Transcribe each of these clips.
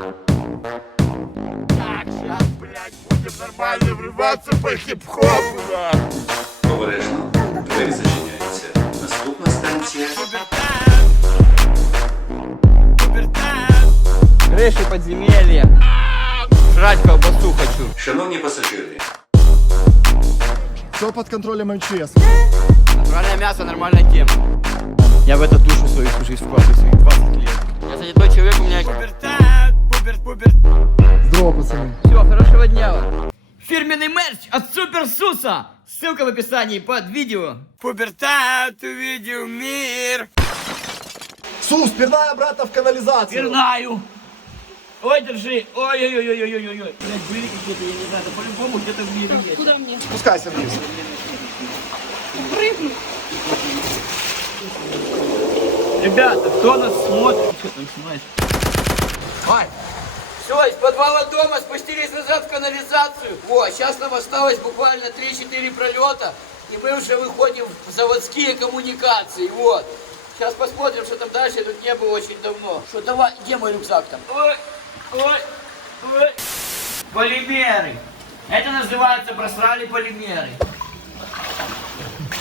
Так, сейчас, блядь, будем нормально врываться по хип-хопу, да. Обережно. Двері зачиняються. Наступна станція. Крыши подземелья. Жрать колбасу хочу. Шановні пасажири, Все под контролем МЧС. Натуральное мясо, нормальная тема. Я в это душу свою всю жизнь вкладываю, своих 20 лет. Я, кстати, тот человек у меня... Здорово, пацаны. Все, хорошего дня вам. Фирменный мерч от Супер Суса. Ссылка в описании под видео. Пубертат увидел мир. Сус, пирная обратно в канализацию. Пирнаю. Ой, держи. Ой-ой-ой-ой-ой-ой. Блядь, были какие-то, я не знаю, это по-любому где-то в мире есть. Куда мне? Спускайся вниз. Прыгну. Ребята, кто нас смотрит? Что там снимаешь? Ай, Все, из подвала дома спустились назад в канализацию. О, сейчас нам осталось буквально 3-4 пролета, и мы уже выходим в заводские коммуникации. Вот. Сейчас посмотрим, что там дальше. Тут не было очень давно. Что, давай, где мой рюкзак там? Ой, ой, ой. Полимеры. Это называется просрали полимеры.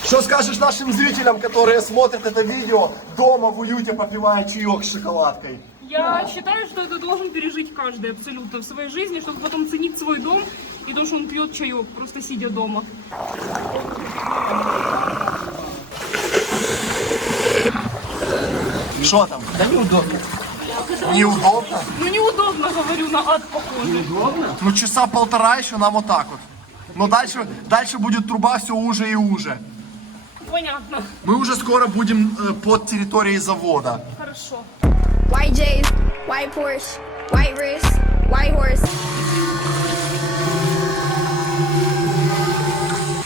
что скажешь нашим зрителям, которые смотрят это видео дома в уюте, попивая чаек с шоколадкой? Я считаю, что это должен пережить каждый абсолютно в своей жизни, чтобы потом ценить свой дом и то, что он пьет чаек, просто сидя дома. Что там? Да неудобно. Неудобно? Ну неудобно, говорю, на ад похоже. Неудобно? Ну часа полтора еще нам вот так вот. Но дальше будет труба все уже и уже. Понятно. Мы уже скоро будем под территорией завода. Хорошо. White J's, white Porsche, white wrist, white horse.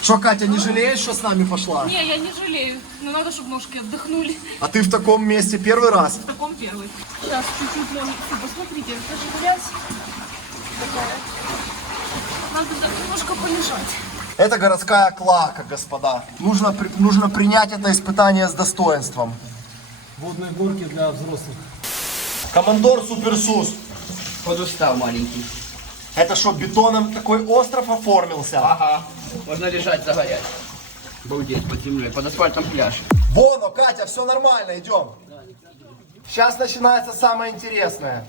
Что, Катя, не жалеешь, что с нами пошла? Не, я не жалею, но надо, чтобы ножки отдохнули. А ты в таком месте первый раз? В таком первый. Сейчас чуть-чуть можно. Посмотрите, это же грязь такая. Надо немножко полежать. Это городская клака, господа. Нужно принять это испытание с достоинством. Водные горки для взрослых. Командор Суперсус. Подустал маленький. Это что, бетоном такой остров оформился? Ага. Можно лежать, загорять. Балдеть под землей, под асфальтом пляж. Боно, Катя, все нормально, идем. Сейчас начинается самое интересное.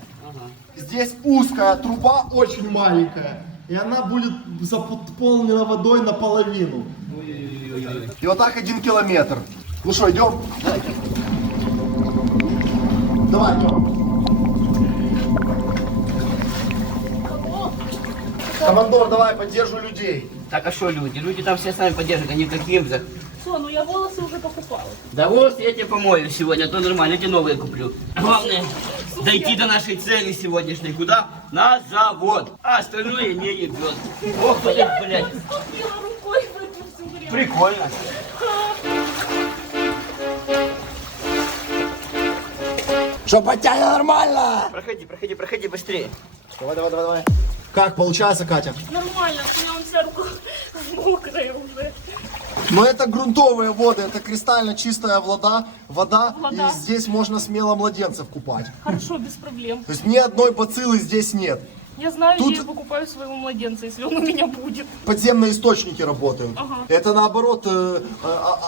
Здесь узкая труба, очень маленькая. И она будет заполнена водой наполовину. И вот так 1 километр. Ну что, идем? Давай, идем. Командор, давай, поддерживай людей. Так, а что люди? Люди там все сами поддерживают, они как гимзах. Все, ну я волосы уже покупала. Да вот, я тебе помою сегодня, а то нормально, я тебе новые куплю. Главное, дойти до нашей цели сегодняшней. Куда? На завод. А остальное не ебет. Ох, блядь, блядь. Ступила рукой в эту всю грязь. Прикольно. Что, Батяня, нормально? Проходи быстрее. Давай. Как получается, Катя? Нормально, у меня вся рука мокрая уже. Но это грунтовые воды, это кристально чистая вода, Вода. и здесь можно смело младенцев купать. Хорошо, без проблем. То есть ни одной бациллы здесь нет. Я знаю, Тут- где я покупаю своего младенца, если он у меня будет. Подземные источники работают. Ага. Это наоборот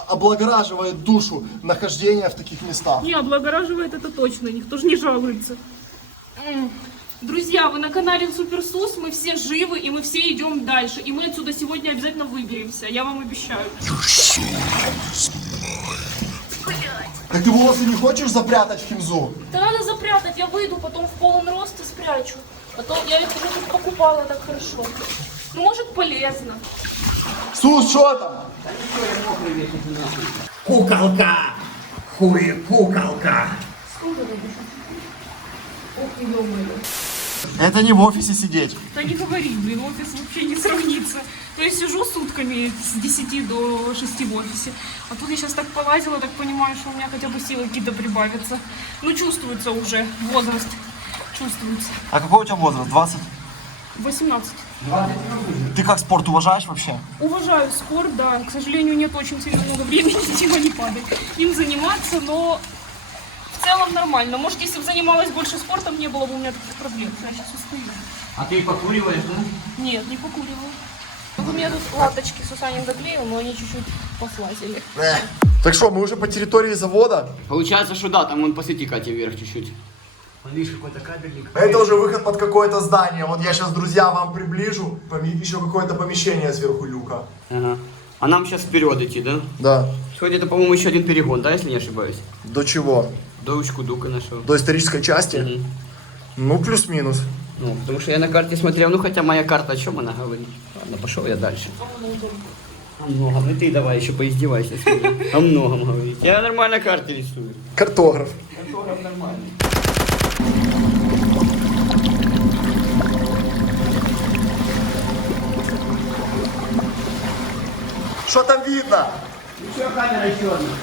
облагораживает душу нахождение в таких местах. Не, облагораживает это точно, никто же не жалуется. Друзья, вы на канале Суперсус, мы все живы и мы все идем дальше. И мы отсюда сегодня обязательно выберемся, я вам обещаю. Так ты волосы не хочешь запрятать в химзу? Да надо запрятать, я выйду потом в полный рост и спрячу. Потом я их уже тут покупала так хорошо. Ну, может, полезно. Сус, что там? Куколка! Куколка! Это не в офисе сидеть. Да не говори, блин, офис вообще не сравнится. То есть сижу сутками с 10 до 6 в офисе. А тут я сейчас так полазила, так понимаю, что у меня хотя бы силы какие-то прибавятся. Ну, чувствуется уже возраст. Чувствуется. А какой у тебя возраст? 20? 18. Ты как спорт уважаешь вообще? Уважаю спорт, да. К сожалению, нет очень сильно много времени, сила не падает. Им заниматься, но в целом нормально. Может, если бы занималась больше спортом, не было бы у меня таких проблем. Я сейчас устаю. А ты покуриваешь, да? Нет, не покуриваю. Вот у меня тут латочки Сусанин доклеил, но они чуть-чуть послазили. Так что, мы уже по территории завода? Получается, что да, там вон посвети, Катя, вверх чуть-чуть. Видишь, какой-то кабельник. Это уже выход под какое-то здание. Вот я сейчас, друзья, вам приближу. Еще какое-то помещение сверху люка. Ага. А нам сейчас вперед идти, да? Да. Сегодня это, по-моему, еще один перегон, да, если не ошибаюсь? До чего? До Учкудука нашел. До исторической части? Мгм. Ну, плюс-минус. Ну, потому что я на карте смотрел, ну хотя моя карта о чем она говорит? Ладно, пошел я дальше. О многом. Ну ты давай еще поиздевайся с меня. О многом говорит. Я нормально карты рисую. Картограф. Картограф нормальный. Что там видно? Еще камера черная.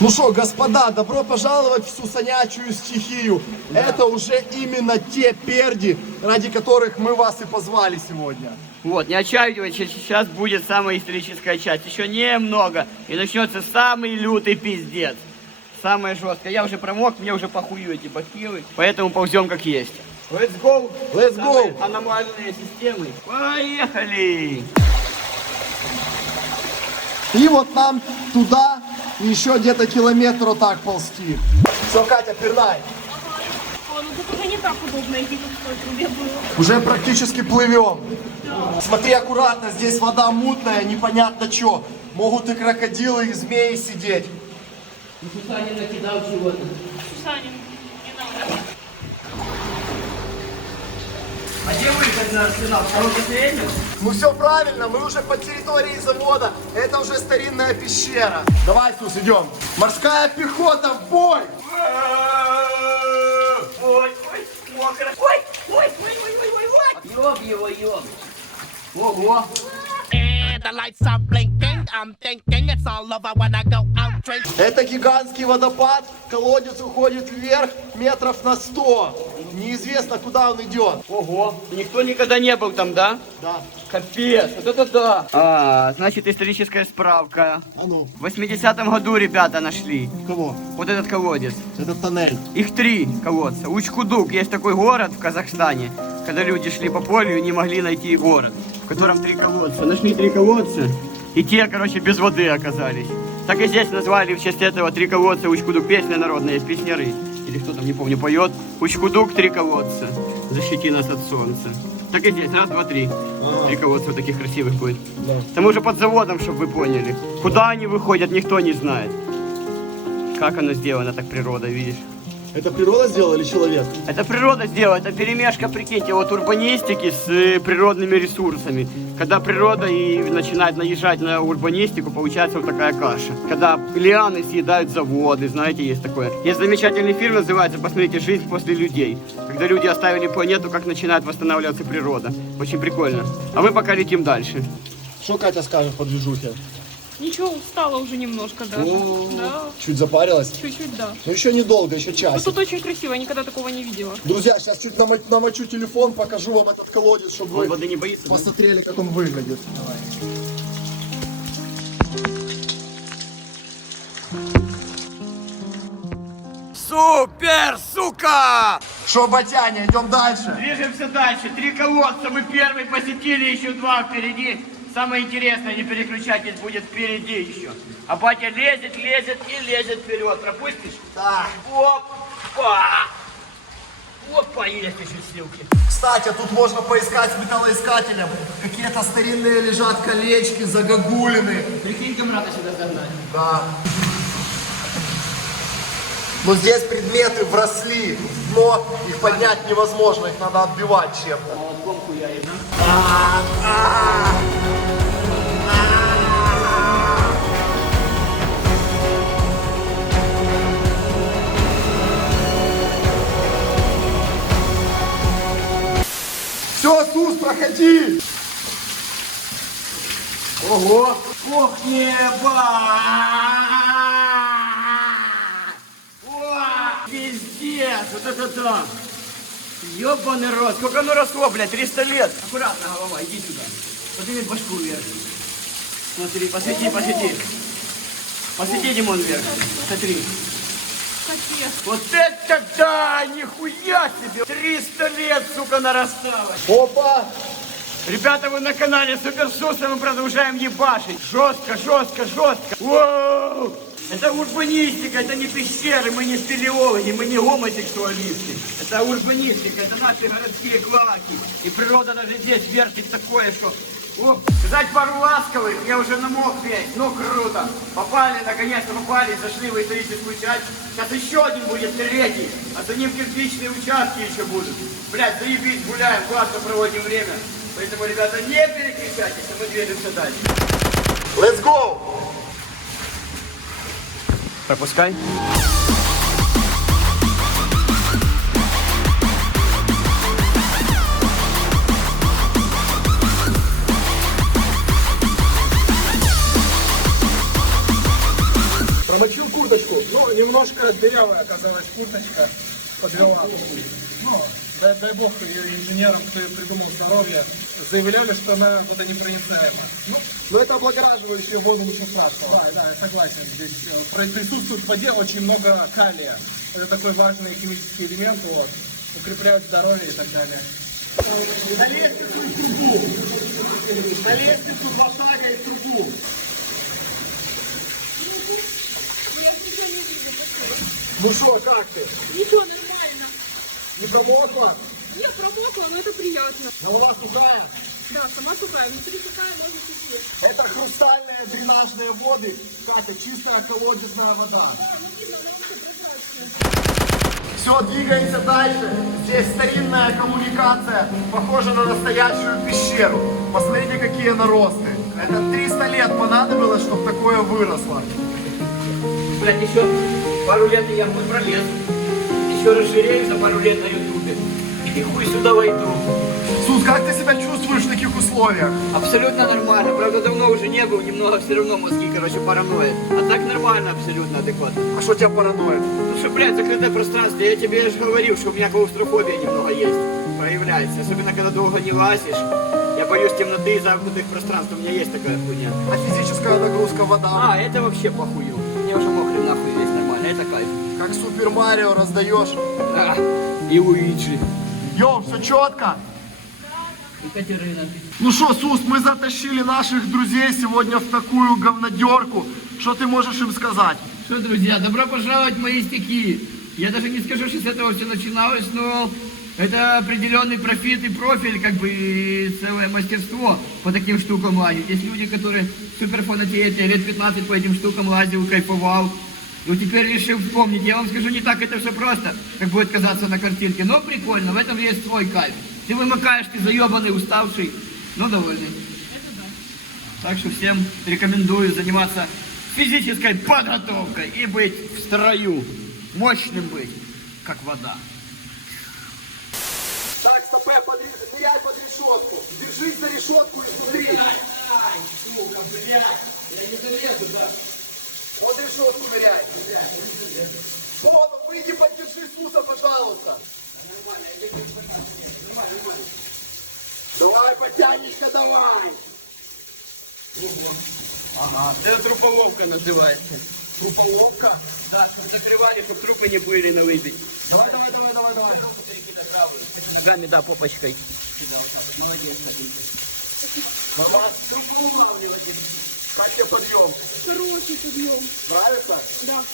Ну что, господа, добро пожаловать в сусанячую стихию. Это уже именно те перди, ради которых мы вас и позвали сегодня. Вот, не отчаивайтесь, сейчас будет самая историческая часть. Еще немного, и начнется самый лютый пиздец. Самое жесткое. Я уже промок, мне уже похую эти бахилы, поэтому ползем как есть. Let's go! Let's go! Самые аномальные системы. Поехали! И вот нам туда еще где-то километр вот так ползти. Все, Катя, пирнай. О, ну тут уже не так удобно идти, как в той трубе было. Уже практически плывем. Смотри аккуратно, здесь вода мутная, непонятно что. Могут и крокодилы, и змеи сидеть. Сусанин накидал чего-то. Сусанин, не надо. А где выход на арсенал? Второй последний? Ну все правильно, мы уже по территории завода. Это уже старинная пещера. Давай, Сус, идем. Морская пехота, в бой! Ой, ой, мокро. Ой, ой, ой, ой, ой, ой, ой. Ёб его, ёб. Ого. And the lights are blinking. I'm thinking it's all over when I go out drinking. Это гигантский водопад. Колодец уходит вверх метров на 100. Неизвестно, куда он идет. Ого. Никто никогда не был там, да? Да. Капец, вот это да. А, значит, историческая справка. А ну, В 80-м году ребята нашли кого? вот этот колодец. Это тоннель. Их 3 колодца. Учкудук, есть такой город в Казахстане, когда люди шли по полю и не могли найти город, в котором 3 колодца. Нашли 3 колодца, и те, короче, без воды оказались. Так и здесь назвали в честь этого 3 колодца Учкудук. Песня народная, есть песняры. Или кто там, не помню, поет. Учкудук, 3 колодца, защити нас от солнца. Так и здесь, раз, два, 3. 3 колодца вот таких красивых будет. Да. Там уже под заводом, чтобы вы поняли. Куда они выходят, никто не знает. Как оно сделано, так природа, видишь? Это природа сделала или человек? Это природа сделала, это перемешка, прикиньте, вот урбанистики с природными ресурсами. Когда природа и начинает наезжать на урбанистику, получается вот такая каша. Когда лианы съедают заводы, знаете, есть такое. Есть замечательный фильм, называется, посмотрите, «Жизнь после людей». Когда люди оставили планету, как начинает восстанавливаться природа. Очень прикольно. А мы пока летим дальше. Что Катя скажет по движухе? Ничего, устала уже немножко даже. Да, Чуть запарилась? чуть-чуть, да. Ну еще недолго, еще Но час. тут очень красиво, я никогда такого не видела. Друзья, сейчас чуть намочу телефон, покажу вам этот колодец, чтобы Он вы воды не боится, да? посмотрели, как он выглядит. Супер, сука! Что, батяня, идем дальше? Движемся дальше. 3 колодца, мы первый посетили, еще 2 впереди. Самое интересное, не переключайтесь, будет впереди еще. А батя лезет, лезет и лезет вперед. Пропустишь? Да. Опа! Опа, есть еще ссылки. Кстати, тут можно поискать с металлоискателем. Какие-то старинные лежат колечки, загогулины. Прикинь, камрата сюда загнать. Да. Но здесь предметы вросли в дно, их поднять невозможно, их надо отбивать чем-то. Молотком хуярит, да? Все, Сус, проходи! Ого! Ох, небо! О, пиздец! Вот это да! Ёбаный рот! Сколько оно росло, блядь? 300 лет! Аккуратно, голова, иди сюда. Подними башку вверх. Смотри, посвети, посвети. Посвети, Димон, вверх. Смотри. ракет. Вот это да, нихуя себе! 300 лет, сука, нарасталось. Опа! Ребята, вы на канале Суперсуса, мы продолжаем ебашить. Жестко, жестко, жестко. Воу! Это урбанистика, это не пещеры, мы не спелеологи, мы не гомосексуалисты. Это урбанистика, это наши городские клаки. И природа даже здесь вертит такое, что... О, сказать пару ласковых, я уже намок весь, ну круто. Попали, наконец-то попали, зашли в историческую часть. Сейчас еще один будет, третий, а за ним кирпичные участки еще будут. Блядь, заебись, гуляем, классно проводим время. Поэтому, ребята, не переключайтесь, а мы движемся дальше. Let's go! Пропускай. Промочил курточку. Ну, немножко дырявая оказалась курточка. Подвела. Ну, дай бог инженерам, кто придумал здоровье, заявляли, что она водонепроницаема. Ну, это облагораживающая воду, ничего страшного. Да, я согласен. Здесь присутствует в воде очень много калия. Это такой важный химический элемент, вот, укрепляет здоровье и так далее. На лестницу и трубу. На лестницу 2 шага и трубу. Ну что, как ты? Ничего, нормально. Не промокла? Я промокла, но это приятно. Голова сухая? Да, сама сухая, внутри сухая, ноги сухие. Это хрустальные дренажные воды. Катя, чистая колодезная вода. Все, двигаемся дальше. Здесь старинная коммуникация, похожа на настоящую пещеру. Посмотрите, какие наросты. Это 300 лет понадобилось, чтобы такое выросло. Блядь, еще пару лет и я бы пролез. Еще расширяюсь за пару лет на ютубе. И хуй сюда войду. Сус, как ты себя чувствуешь в таких условиях? Абсолютно нормально. Правда, давно уже не был, немного все равно мозги, короче, параноид. А так нормально, абсолютно адекватно. А что тебя параноид? Ну что, блядь, закрытое пространство. Я тебе же говорил, что у меня клаустрофобия немного есть. Проявляется. Особенно, когда долго не лазишь. Я боюсь темноты и замкнутых пространств. У меня есть такая хуйня. А физическая нагрузка вода? А, это вообще похую. Мне уже мокрый нахуй весь нормально. Это кайф. Как Супер Марио раздаешь. А, и Уиджи. Йоу, все четко? И Катерина. Ну что, Сус, мы затащили наших друзей сегодня в такую говнодерку. Что ты можешь им сказать? Что, друзья, добро пожаловать в мои стихи. Я даже не скажу, что с этого все начиналось, но это определенный профит и профиль, как бы и целое мастерство по таким штукам лазить. Есть люди, которые супер фанатеют, я лет 15 по этим штукам лазил, кайфовал. Ну теперь решил вспомнить. Я вам скажу, не так это все просто, как будет казаться на картинке, но прикольно, в этом есть свой кайф. Ты вымыкаешь, ты заебанный, уставший, но довольный. Это да. Так что всем рекомендую заниматься физической подготовкой и быть в строю, мощным быть, как вода. Так, стопэ, ныряй под решетку. Держись за решетку и смотри. Сука, блядь, я не залезу, да. Вот решетку ныряй. Вот, выйди, поддержи Суса, пожалуйста. Давай, потянешь-ка, давай. Ага, это трупововка называется. Труповка. Да, закрывали, чтобы трупы не были на выпить. Давай. Ногами, да, попочкой. Молодец, Мама, как тебе подъем? Хороший подъем. Нравится? Да.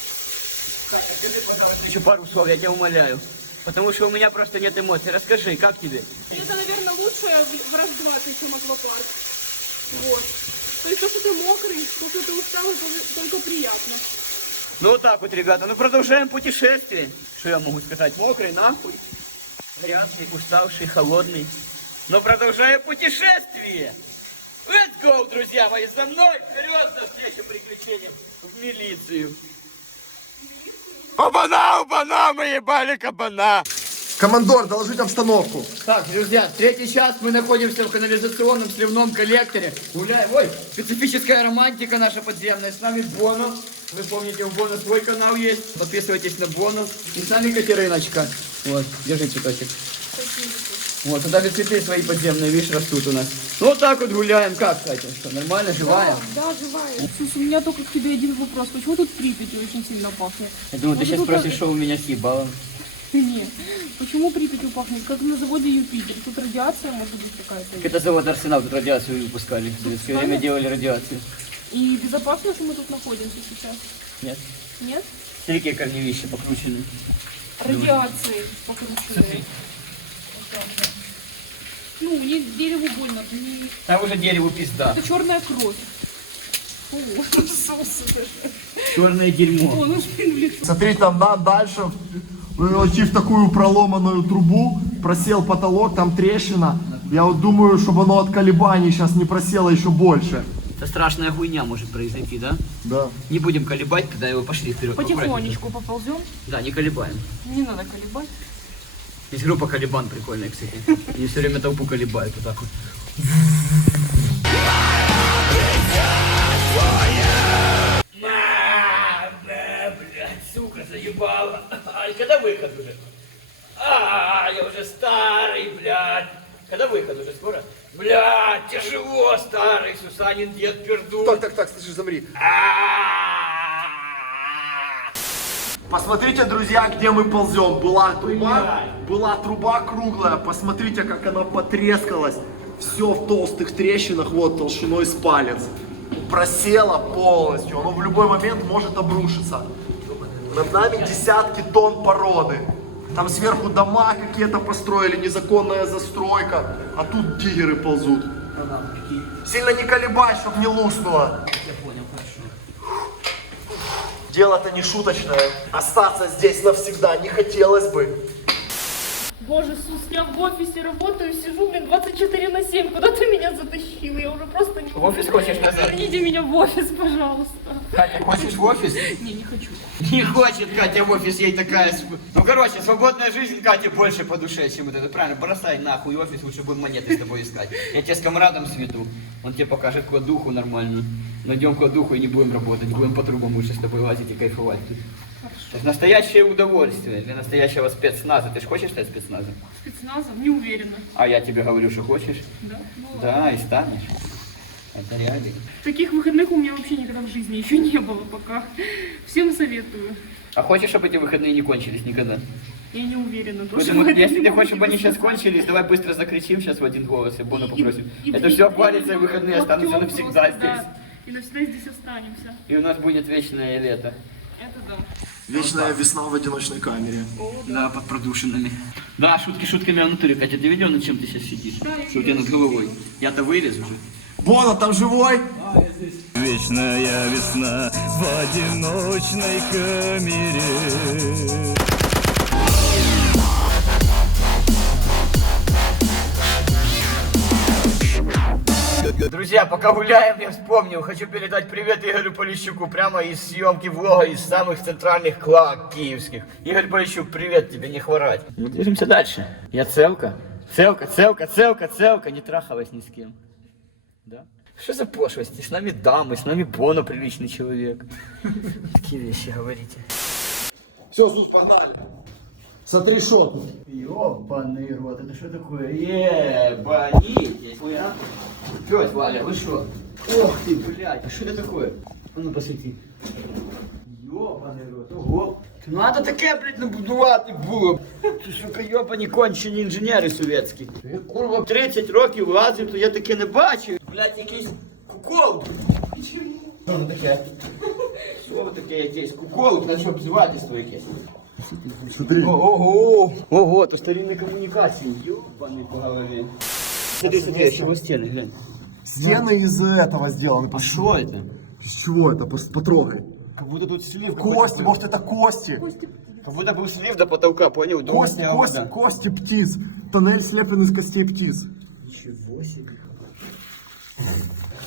Скажи, пожалуйста, еще пару слов, я тебя умоляю. Потому что у меня просто нет эмоций. Расскажи, как тебе? Это, наверное, лучше в раз 20, чем аквапарк. Вот. То есть то, что ты мокрый, то, что ты усталый, только приятно. Ну вот так вот, ребята, ну продолжаем путешествие. Что я могу сказать? Мокрый, нахуй. Грязный, уставший, холодный. Но продолжаем путешествие. Let's go, друзья мои, за мной. Вперед, навстречу приключениям в милицию. Оба-на, мы ебали кабана. Командор, доложить обстановку. Так, друзья, третий час мы находимся в канализационном сливном коллекторе. Гуляем. Ой, специфическая романтика наша подземная. С нами Боно. Вы помните, у Боно свой канал есть. Подписывайтесь на Боно. И с нами Катериночка. Вот, держи цветочек. Вот, тут даже цветы свои подземные, видишь, растут у нас. Ну, вот так вот гуляем. Как, Катя, что, нормально, живая? Да, живая. Слушай, у меня только к тебе один вопрос. Почему тут в Припяти очень сильно пахнет? Я думаю, ты Может, сейчас тут спросишь, что у меня с ебалом. Нет. Почему Припятью пахнет? Как на заводе Юпитер. Тут радиация может быть какая-то. Это завод Арсенал, тут радиацию выпускали. В советское время делали радиацию. И безопасно, что мы тут находимся сейчас? Нет? Нет? Смотри, какие корневища покручены. Радиации покрученные. Ну, мне дереву больно. Не... Там уже дереву пизда. Это черная кровь. Фу, соусы даже. Черное дерьмо. О, ну блин, в лицо. Смотри, там дальше, войти в такую проломанную трубу, просел потолок, там трещина. Я вот думаю, чтобы оно от колебаний сейчас не просело еще больше. Это страшная хуйня может произойти, да? Да. Не будем колебать, когда его пошли вперед. Потихонечку поползем. Да, не колебаем. Не надо колебать. Есть группа Калибан прикольная, кстати. Они все время толпу колебают вот так вот. Блядь, сука, заебала. Когда выход уже? Я уже старый, блядь. Когда выход уже скоро? Блядь, тяжело, старый, Сусанин дед пердун. Так, слышишь, замри. Посмотрите, друзья, где мы ползем. Была труба круглая. Посмотрите, как она потрескалась. Все в толстых трещинах, вот толщиной с палец. Просела полностью. Оно в любой момент может обрушиться. Над нами десятки тонн породы. Там сверху дома какие-то построили, незаконная застройка. А тут тигры ползут. Сильно не колебай, чтоб не луснуло. Дело-то не шуточное. Остаться здесь навсегда не хотелось бы. Боже, Сус, я в офисе работаю, сижу, блин, 24/7. Куда ты меня затащил? Я уже просто не... В офис хочешь назад? Верните меня в офис, пожалуйста. Катя, хочешь в офис? Не хочу. Не хочет Катя в офис, ей такая... Ну, короче, свободная жизнь Кате больше по душе, чем вот это. Правильно, бросай нахуй офис, лучше будем монеты с тобой искать. Я тебе с комрадом сведу, он тебе покажет кладуху нормальную. Найдем кладуху и не будем работать, будем по трубам лучше с тобой лазить и кайфовать тут. Это же настоящее удовольствие для настоящего спецназа. Ты же хочешь стать спецназом? Спецназом? Не уверена. А я тебе говорю, что хочешь? Да? Ну, ладно. Да, и станешь. Это реально. Таких выходных у меня вообще никогда в жизни еще не было пока. Всем советую. А хочешь, чтобы эти выходные не кончились никогда? Я не уверена. Тоже Поэтому, в этом если не ты могу хочешь, чтобы они тебе сейчас сказать. кончились, давай быстро закричим сейчас в один голос и Бону попросим. И- Это и- все и- обвалится, и выходные вот останутся тём навсегда просто, здесь. да. И навсегда здесь останемся. И у нас будет вечное лето. Это да. Вечная весна в одиночной камере. Да, под продушинами. Да, шутки шутками о натуре. Катя, ты видел, над чем ты сейчас сидишь? Да, я Что у тебя над головой? Я-то вылез уже. Бона, там живой? Вечная весна в одиночной камере. Друзья, пока гуляем, я вспомнил. Хочу передать привет Игорю Полищуку прямо из съемки влога из самых центральных клак киевских. Игорь Полищук, привет тебе, не хворать. Мы движемся дальше. Я целка. Целка. Не трахалась ни с кем. Да? Что за пошлости? С нами дамы, с нами Боно приличный человек. Такие вещи говорите. Все, Сус, погнали. Смотри, шот. Ёбаный рот, это что такое? Ебанитесь. Пёть, Валя, вы что? Ох ты, блядь, а что это такое? А ну посвети. Ёбаный рот, ого. Надо таке, блядь, набудувати було. Ти, сука, ёбані кончені інженери совєтські. Я, курва, 30 років лазив, то я таке не бачив. Блядь, якийсь кукол. Що це таке? Що таке якийсь кукол? Це що, обзивательство якесь? Смотри. Ого, то старинные коммуникации. Ёбаный по голове. Смотри, с чего стены, глянь. Стены из этого сделаны. А что это? Из чего это? Потрогай. Как будто тут слив Кости, может это кости? Как будто был слив до потолка, понял? Кости птиц. Тоннель слеплен из костей птиц. Ничего себе.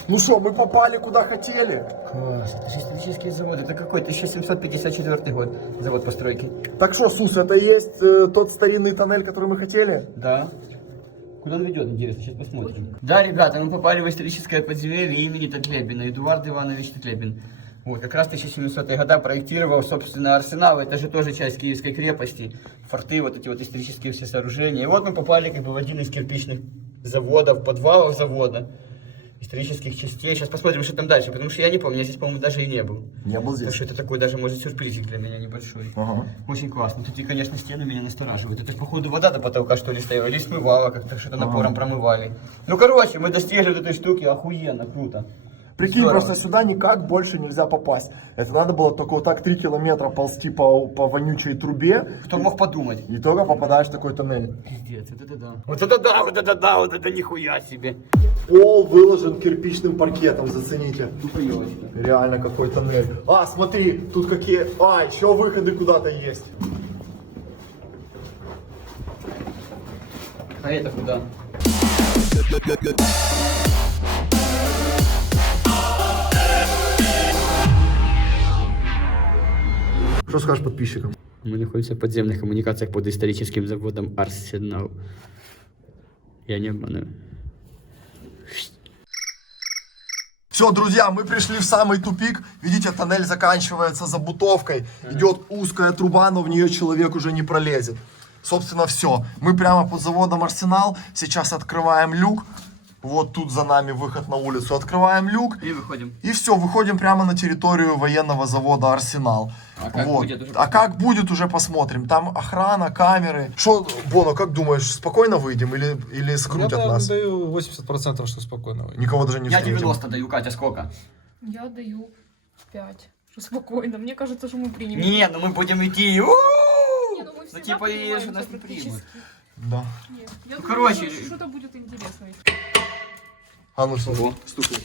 Ну что, мы попали куда хотели. Класс, это же исторический завод. Это какой? 1754 год. Завод постройки. Так что, Сус, это и есть тот старинный тоннель, который мы хотели? Да. Куда он ведет, интересно, сейчас посмотрим. Да, ребята, мы попали в историческое подземелье имени Татлебина. Эдуард Иванович Татлебин. Вот, как раз 1700-е года проектировал, собственно, арсенал. Это же тоже часть Киевской крепости. Форты, вот эти вот исторические все сооружения. И вот мы попали как бы в один из кирпичных заводов, подвалов завода. Исторических частей. Сейчас посмотрим, что там дальше, потому что я не помню, я здесь, по-моему, даже и не был. Не был здесь? Так что это такой даже, может, сюрпризик для меня небольшой. Ага. Очень классно. Тут и, конечно, стены меня настораживают. Это ж, походу, вода до потолка, что ли, стояла, или смывала, как-то что-то напором промывали. Ну, короче, мы достигли вот этой штуки, охуенно, круто. Прикинь, Здорово. просто сюда никак больше нельзя попасть. Это надо было только вот так 3 километра ползти по вонючей трубе. Кто мог подумать? И только попадаешь в такой тоннель. Пиздец, вот это да. Вот это да, вот это да, вот это нихуя себе. Пол выложен кирпичным паркетом, зацените. Тупо елочка. Реально какой тоннель. А, смотри, тут какие... А, еще выходы куда-то есть. А это куда? Что скажешь подписчикам? Мы находимся в подземных коммуникациях под историческим заводом Арсенал. Я не обманываю. Все, друзья, мы пришли в самый тупик. Видите, тоннель заканчивается забутовкой. Идет узкая труба, но в нее человек уже не пролезет. Собственно, все. Мы прямо под заводом Арсенал. Сейчас открываем люк. Вот тут за нами выход на улицу. Открываем люк. И выходим. И все, выходим прямо на территорию военного завода Арсенал. А как вот. будет, уже А как будет, уже посмотрим. Там охрана, камеры. Что, Боно, как думаешь, спокойно выйдем или скрутят Я нас? даю 80%, что спокойно выйдем. Никого даже не Я встретим. 90 даю, Катя, сколько? Я даю 5. Что спокойно. Мне кажется, что мы примем. Не, ну мы будем идти. Не, ну мы Ну всегда типа и принимаем что нас не практически. примут. Да. Нет, я Ну, думаю, короче, что что-то будет интересно. А ну что? Ого, стукнул.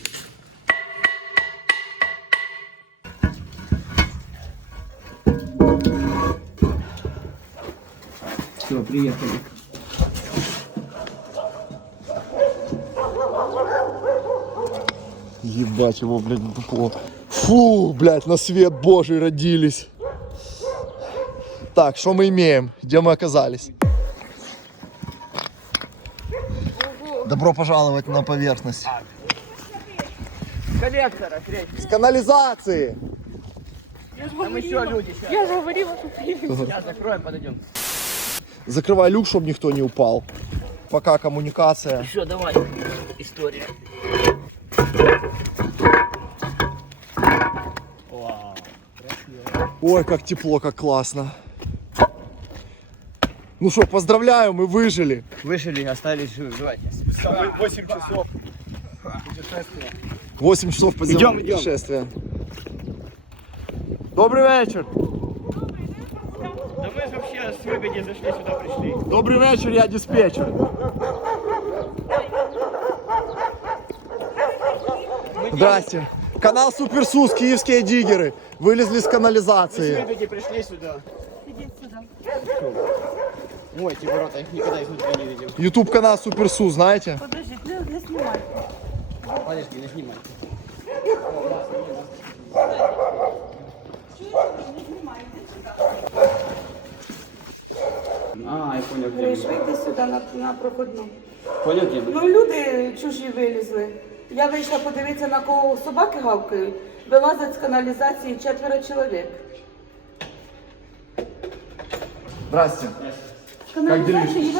Все, приехали. Ебать его, блядь, дупло. Фу, блядь, на свет Божий родились. Так, что мы имеем? Где мы оказались? Добро пожаловать на поверхность. Коллектора, третий. С канализации. Там еще люди. Сейчас, Я же говорила, что примем. сейчас закроем, подойдем. Закрывай люк, чтобы никто не упал. Пока коммуникация. Все, давай. История. Ой, как тепло, как классно. Ну что, поздравляю, мы выжили. Вышли, остались живы. Давайте. 8 часов. 8 часов подземного Идем. путешествия. Добрый вечер. Да мы же вообще с выгоди зашли сюда, пришли. Добрый вечер, я диспетчер. Здрасте. Канал Суперсус, киевские диггеры. Вылезли с С канализации. выгоди пришли сюда. Иди сюда. Ой, эти ворота, я их никогда изнутри не видел. Ютуб канал Суперсус, знаете? Подожди, не снимай. А, я понял, где мы. Вийти сюди на проходну. Понял, где мы? Ну, люди чужі вилізли. Я вийшла подивитися, на кого собаки гавкають. Вилазять з каналізації 4 чоловік. Здрасте. Каналізації,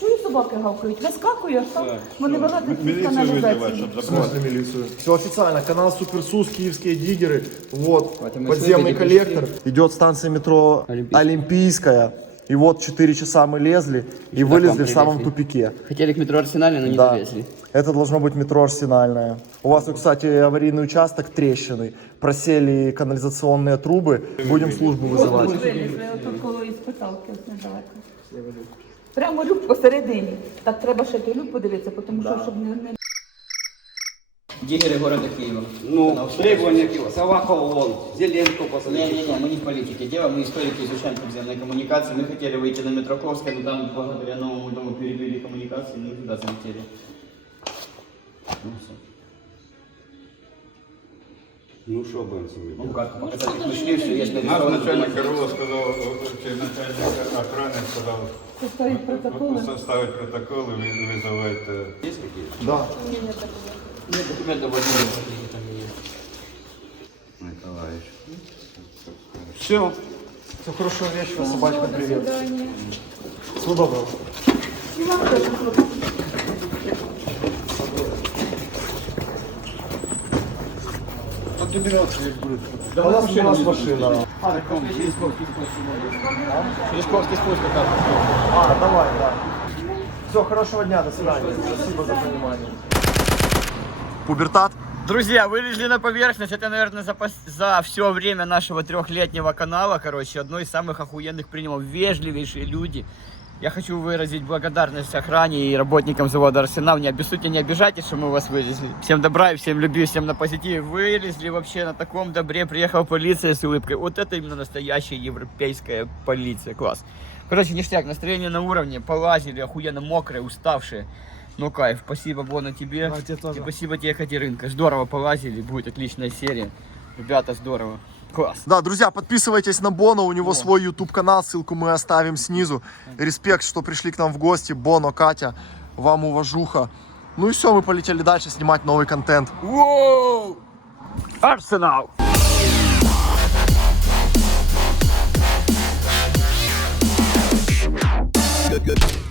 чую, собаки гавкають. Вискакую, а там вони вилазять з каналізації. В смысле милицию? Все официально. Канал Суперсус, киевские диггеры. Вот, Вот, и мы подземный с выгоди коллектор. Идет станция метро Олимпийская. И вот 4 часа мы лезли и вылезли в самом прилезли. тупике. Хотели к метро Арсенальне, но не Да. долезли. Это должно быть метро Арсенальное. У вас тут, кстати, аварийный участок, трещины. Просели канализационные трубы. Будем службу вызывать. Вилізли отут коло із питалки, ось недалеко. Прямо люк посередині. Так треба ще той люк подивитися, тому що щоб не... Диггеры города Киева. Ну, требования Киева. Салахов вон, Зеленского посадить. Не-не-не, мы не в политике дело, мы историки изучаем подземные коммуникации. Мы хотели выйти на метро Ковская, но там благодаря новому дому перебили коммуникации, мы туда залетели. Ну все. Ну що будемо сьогодні? Могу карту показать, как мы шли, все есть Наш нарисовано. начальник Караула сказав, чи начальник охорони сказав, Составить протоколи. составити протокол і визивати. Есть какие-то? Да. Нет документов в одном там есть. Это ладно. Николаевич. Все. Все хорошо, вечера, собачка, привет. Всего доброго. Кто доберется, как будет? Да, у нас машина. Через Ковский спуск как-то. Давай, да. Все, хорошего дня, до свидания. Спасибо за понимание. Пубертат? Друзья, вылезли на поверхность. Это, наверное, за все время нашего трехлетнего канала, короче, одно из самых охуенных принимов. Вежливейшие люди. Я хочу выразить благодарность охране и работникам завода «Арсенал». Не обессудьте, не обижайтесь, что мы вас вылезли. Всем добра и всем любви, всем на позитиве. Вылезли вообще на таком добре. Приехала полиция с улыбкой. Вот это именно настоящая европейская полиция. Класс. Короче, ништяк, настроение на уровне. Полазили, охуенно мокрые, уставшие. Ну кайф, спасибо, Бона, тебе. Да, тебе тоже. И спасибо тебе, Катеринка. Здорово полазили, будет отличная серия. Ребята, здорово. Класс. Да, друзья, подписывайтесь на Боно, у него свой YouTube канал, ссылку мы оставим снизу. Респект, что пришли к нам в гости. Боно, Катя, вам уважуха. Ну и все, мы полетели дальше снимать новый контент. Воу! Арсенал! Good.